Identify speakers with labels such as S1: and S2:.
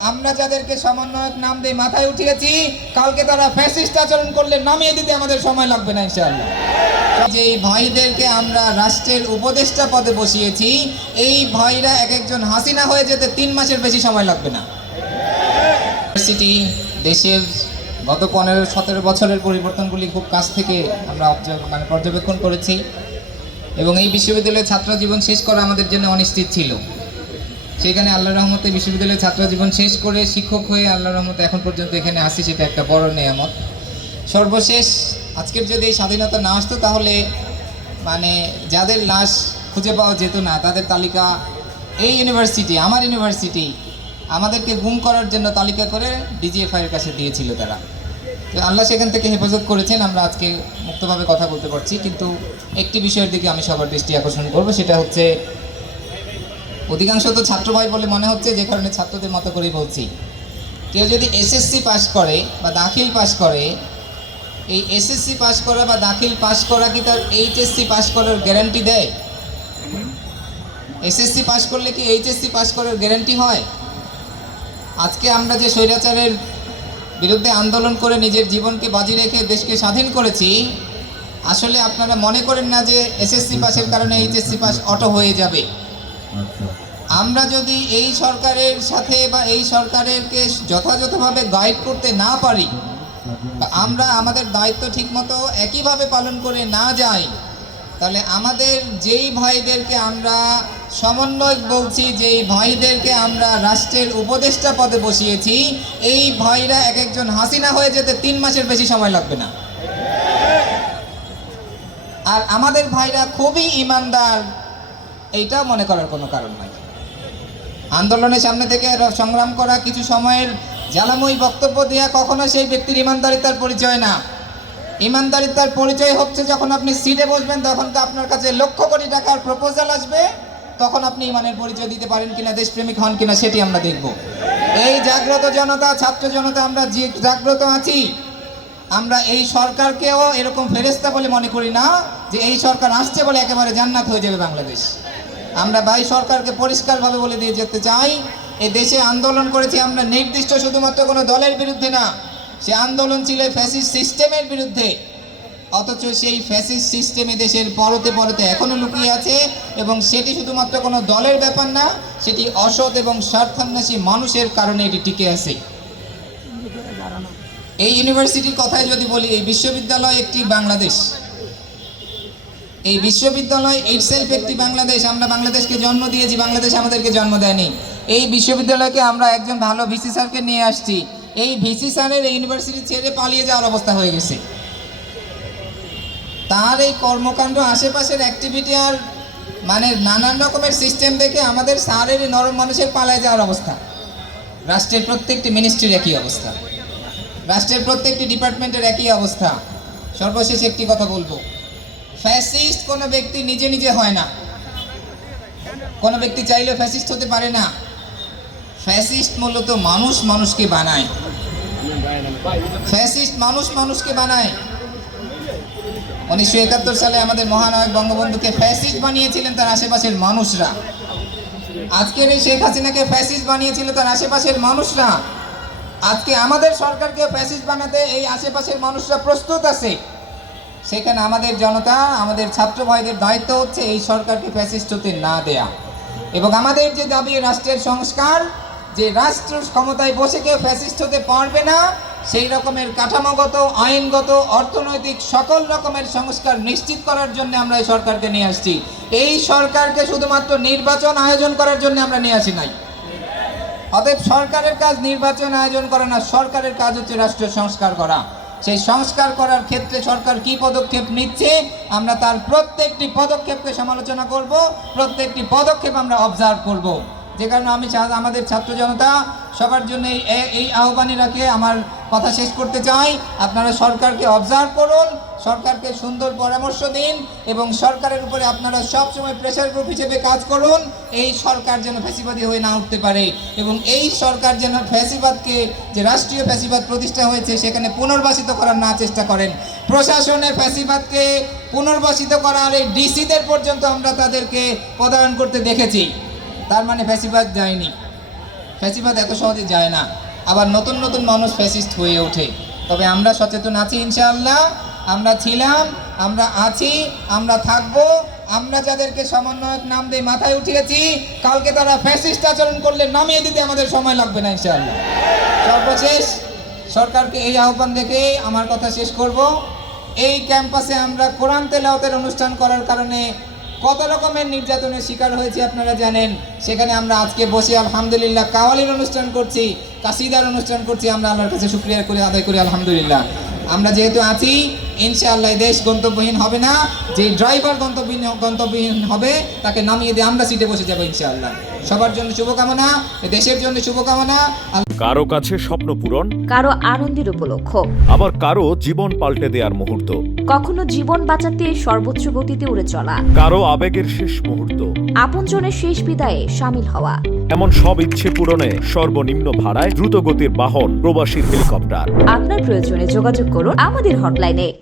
S1: আমরা যাদেরকে সমন্বয়ক নাম দিয়ে মাথায় উঠিয়েছি, কালকে তারা ফ্যাসিস্ট আচরণ করলে নামিয়ে দিতে আমাদের সময় লাগবে না ইনশাআল্লাহ। যে ভাইদেরকে আমরা রাষ্ট্রের উপদেষ্টা পদে বসিয়েছি, এই ভাইরা এক একজন হাসিনা হয়ে যেতে তিন মাসের বেশি সময় লাগবে না। ইউনিভার্সিটি দেশের গত পনেরো, সতেরো বছরের পরিবর্তনগুলি খুব কাছ থেকে আমরা মানে পর্যবেক্ষণ করেছি। এবং এই বিশ্ববিদ্যালয়ে ছাত্র জীবন শেষ করা আমাদের জন্য অনিশ্চিত ছিল। সেখানে আল্লাহ রহমতে বিশ্ববিদ্যালয়ের ছাত্র জীবন শেষ করে শিক্ষক হয়ে আল্লাহ রহমতে এখন পর্যন্ত এখানে আসি, সেটা একটা বড় নেয়ামত। সর্বশেষ, আজকের যদি এই স্বাধীনতা না আসতো তাহলে মানে যাদের লাশ খুঁজে পাওয়া যেত না, তাদের তালিকা এই ইউনিভার্সিটি, আমার ইউনিভার্সিটি, আমাদেরকে গুম করার জন্য তালিকা করে ডিজিএফআই এর কাছে দিয়েছিল তারা। তো আল্লাহ সেখান থেকে হেফাজত করেছেন, আমরা আজকে মুক্তভাবে কথা বলতে পারছি, কিন্তু একটি বিষয়ের দিকে আমি সবার দৃষ্টি আকর্ষণ করব, সেটা হচ্ছে অধিকাংশ তো ছাত্র ভাই বলে মনে হচ্ছে, যে কারণে ছাত্রদের মতো করেই বলছি। কেউ যদি এসএসসি পাস করে বা দাখিল পাস করে, এই এসএসসি পাস করা বা দাখিল পাস করা কি তার এইচএসসি পাস করার গ্যারান্টি দেয়? এসএসসি পাস করলে কি এইচএসসি পাস করার গ্যারান্টি হয়? আজকে আমরা যে স্বৈরাচারের বিরুদ্ধে আন্দোলন করে নিজের জীবনকে বাজি রেখে দেশকে স্বাধীন করেছি, আসলে আপনারা মনে করেন না যে এসএসসি পাসের কারণে এইচএসসি পাস অটো হয়ে যাবে? আমরা যদি এই সরকারের সাথে বা এই সরকারেরকে যথাযথভাবে গাইড করতে না পারি, আমরা আমাদের দায়িত্ব ঠিকমতো একইভাবে পালন করে না যাই, তাহলে আমাদের যেই ভাইদেরকে আমরা সমন্বয় বলছি, যেই ভাইদেরকে আমরা রাষ্ট্রের উপদেষ্টা পদে বসিয়েছি, এই ভাইরা এক একজন হাসিনা হয়ে যেতে তিন মাসের বেশি সময় লাগবে না। আর আমাদের ভাইরা খুবই ইমানদার এইটা মনে করার কোনো কারণ নাই। আন্দোলনের সামনে থেকে সংগ্রাম করা কিছু সময়ের জ্বালাময়ী বক্তব্য দেওয়া কখনো সেই ব্যক্তির ইমানদারিতার পরিচয় না। ইমানদারিতার পরিচয় হচ্ছে যখন আপনি সিটে বসবেন, তখন তো আপনার কাছে লক্ষ কোটি টাকার প্রপোজাল আসবে, তখন আপনি ইমানের পরিচয় দিতে পারেন কিনা, দেশপ্রেমিক হন কিনা, সেটি আমরা দেখব। এই জাগ্রত জনতা, ছাত্র জনতা, আমরা যে জাগ্রত আছি, আমরা এই সরকারকেও এরকম ফেরেস্তা বলে মনে করি না যে এই সরকার আসছে বলে একেবারে জান্নাত হয়ে যাবে বাংলাদেশ। আমরা ভাই সরকারকে পরিষ্কারভাবে বলে দিয়ে যেতে চাই, এ দেশে আন্দোলন করেছি আমরা নির্দিষ্ট শুধুমাত্র কোনো দলের বিরুদ্ধে না, সে আন্দোলন ছিল ফ্যাসিস সিস্টেমের বিরুদ্ধে। অথচ সেই ফ্যাসিস সিস্টেমে দেশের পরতে পরতে এখনও লুকিয়ে আছে এবং সেটি শুধুমাত্র কোনো দলের ব্যাপার না, সেটি অসৎ এবং স্বার্থান্বেষী মানুষের কারণে এটি টিকে আছে। এই ইউনিভার্সিটির কথায় যদি বলি, এই বিশ্ববিদ্যালয় একটি বাংলাদেশ। এই বিশ্ববিদ্যালয় ইটসেলফ একটি বাংলাদেশ, আমরা বাংলাদেশকে জন্ম দিয়েছি, বাংলাদেশ আমাদেরকে জন্ম দেয়নি। এই বিশ্ববিদ্যালয়কে আমরা একজন ভালো ভিসি স্যারকে নিয়ে আসছি। এই ভিসি স্যারের ইউনিভার্সিটি ছেড়ে পালিয়ে যাওয়ার অবস্থা হয়ে গেছে। তার এই কর্মকাণ্ড, আশেপাশের অ্যাক্টিভিটি আর মানে নানান রকমের সিস্টেম দেখে আমাদের স্যারের নরম মানুষের পালায় যাওয়ার অবস্থা। রাষ্ট্রের প্রত্যেকটি মিনিস্ট্রির একই অবস্থা। রাষ্ট্রের প্রত্যেকটি ডিপার্টমেন্টের একই অবস্থা। সর্বশেষ একটি কথা বলব। ফ্যাসিস্ট কোনো ব্যক্তি নিজে নিজে হয় না। কোনো ব্যক্তি চাইলে ফ্যাসিস্ট হতে পারে না। ফ্যাসিস্ট মূলত মানুষ মানুষকে বানায়। ফ্যাসিস্ট মানুষ মানুষকে বানায়। উনিশশো একাত্তর সালে আমাদের মহানায়ক বঙ্গবন্ধুকে ফ্যাসিস্ট বানিয়েছিলেন তার আশেপাশের মানুষরা। আজকের এই শেখ হাসিনাকে ফ্যাসিস্ট বানিয়েছিল তার আশেপাশের মানুষরা। আজকে আমাদের সরকারকে ফ্যাসিস্ট বানাতে এই আশেপাশের মানুষরা প্রস্তুত আছে। সেখানে আমাদের জনতা, আমাদের ছাত্র ভাইদের দায়িত্ব হচ্ছে এই সরকারকে ফ্যাসিস্ট হতে না দেয়া। এবং আমাদের যে দাবি, রাষ্ট্রের সংস্কার, যে রাষ্ট্র ক্ষমতায় বসে কেউ ফ্যাসিস্ট হতে পারবে না, সেই রকমের কাঠামোগত, আইনগত, অর্থনৈতিক সকল রকমের সংস্কার নিশ্চিত করার জন্য আমরা এই সরকারকে নিয়ে আসছি। এই সরকারকে শুধুমাত্র নির্বাচন আয়োজন করার জন্য আমরা নিয়ে আসি নাই। অতএব সরকারের কাজ নির্বাচন আয়োজন করা না, সরকারের কাজ হচ্ছে রাষ্ট্রীয় সংস্কার করা। সেই সংস্কার করার ক্ষেত্রে সরকার কি পদক্ষেপ নিচ্ছে, আমরা তার প্রত্যেকটি পদক্ষেপকে সমালোচনা করব, প্রত্যেকটি পদক্ষেপ আমরা অবজার্ভ করব। যে কারণে আমি আমাদের ছাত্র জনতা সবার জন্য এই আহ্বানে রাখে, আমার কথা শেষ করতে চাই। আপনারা সরকারকে অবজার্ভ করুন, সরকারকে সুন্দর পরামর্শ দিন এবং সরকারের উপরে আপনারা সবসময় প্রেশার গ্রুপ হিসেবে কাজ করুন। এই সরকার যেন ফ্যাসিবাদী হয়ে না উঠতে পারে এবং এই সরকার যেন ফ্যাসিবাদকে, যে রাষ্ট্রীয় ফ্যাসিবাদ প্রতিষ্ঠা হয়েছে, সেখানে পুনর্বাসিত করার না চেষ্টা করেন। প্রশাসনে ফ্যাসিবাদকে পুনর্বাসিত করার এই ডিসিদের পর্যন্ত আমরা তাদেরকে পদায়ন করতে দেখেছি। তার মানে ফ্যাসিবাদ যায়নি। ফ্যাসিবাদ এত সহজে যায় না। আবার নতুন নতুন মানুষ ফ্যাসিস্ট হয়ে ওঠে। তবে আমরা সচেতন আছি ইনশাআল্লাহ। আমরা ছিলাম, আমরা আছি, আমরা থাকব। আমরা যাদেরকে সমন্বয়ক নাম দিয়ে মাথায় উঠিয়েছি, কালকে তারা ফ্যাসিস্ট আচরণ করলে নামিয়ে দিতে আমাদের সময় লাগবে না ইনশাআল্লাহ। সর্বশেষ, সরকারকে এই আহ্বান দেখে আমার কথা শেষ করব। এই ক্যাম্পাসে আমরা কোরআন তেলাওয়াতের অনুষ্ঠান করার কারণে কত রকমের নির্যাতনের শিকার হয়েছে আপনারা জানেন। সেখানে আমরা আজকে বসে আলহামদুলিল্লাহ কাওয়ালির অনুষ্ঠান করছি কাসিদার অনুষ্ঠান করছি। আমরা আল্লাহর কাছে শুক্রিয়া করে, আদায় করি, আলহামদুলিল্লাহ। আমরা যেহেতু আছি ইনশাআল্লাহ দেশ গন্তব্যহীন হবে না। যে ড্রাইভার গন্তব্যহীন গন্তব্যহীন হবে তাকে নামিয়ে দিয়ে আমরা সিটে বসে যাব ইনশাআল্লাহ। সবার জন্য শুভকামনা দেশের জন্য শুভকামনা।
S2: কারও কাছে স্বপ্ন পূরণ
S3: কারও আনন্দের উপলক্ষ।
S2: আবার কারও জীবন পাল্টে দেওয়ার মুহূর্ত।
S3: কখনো জীবন বাঁচাতে সর্বোচ্চ গতিতে উড়ে চলা।
S2: কারও আবেগের শেষ মুহূর্ত।
S3: আপনজনের শেষ বিদায়ে সামিল হওয়া।
S2: এমন সব ইচ্ছে পূরণে সর্বনিম্ন ভাড়ায় দ্রুত গতির বাহন প্রবাসীর হেলিকপ্টার।
S3: আপনার প্রয়োজনে যোগাযোগ করুন আমাদের হটলাইনে।